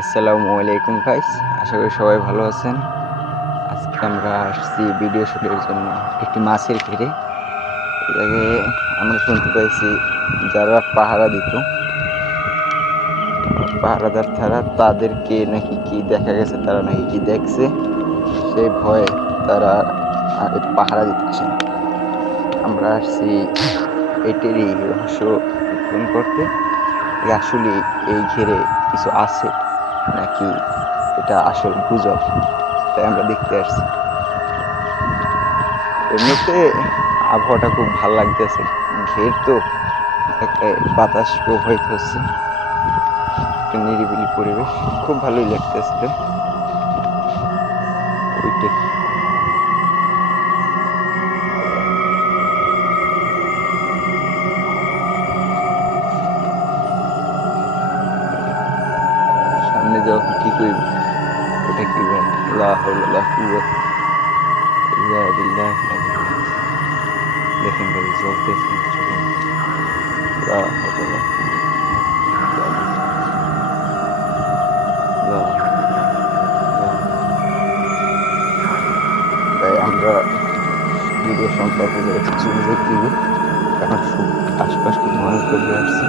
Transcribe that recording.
আসসালামু আলাইকুম গাইস আশা করি সবাই ভালো আছেন। আজকে আমরা আসছি ভিডিও শুটের জন্য একটি মাছের ঘিরে। এটাকে আমরা শুনতে পাইছি, যারা পাহারা দিত, পাহারাদার ছাড়া তাদেরকে নাকি কি দেখা গেছে, তারা নাকি কি দেখছে সেই ভয়ে তারা পাহারা আসে আমরা আসছি এটিরই রহস্য করতে। আসলে এই ঘেরে কিছু আছে। নাকি এটা আসল গুজব? তাই আমরা দেখতে আসছি। এমনিতে আবহাওয়াটা খুব ভালো লাগতেছে। ঘের তো একটা বাতাস প্রবাহিত হচ্ছে। একটা নিরিবিলি পরিবেশ, খুব ভালোই লাগতেছে। ওইটাই। সামনে যাওয়া কি হইব ওটা কি দেখেন লা- তাই আমরা ভিডিও সম্পর্কে কিছু বুঝে দিব কারণ আশপাশ হয়ে আসছে।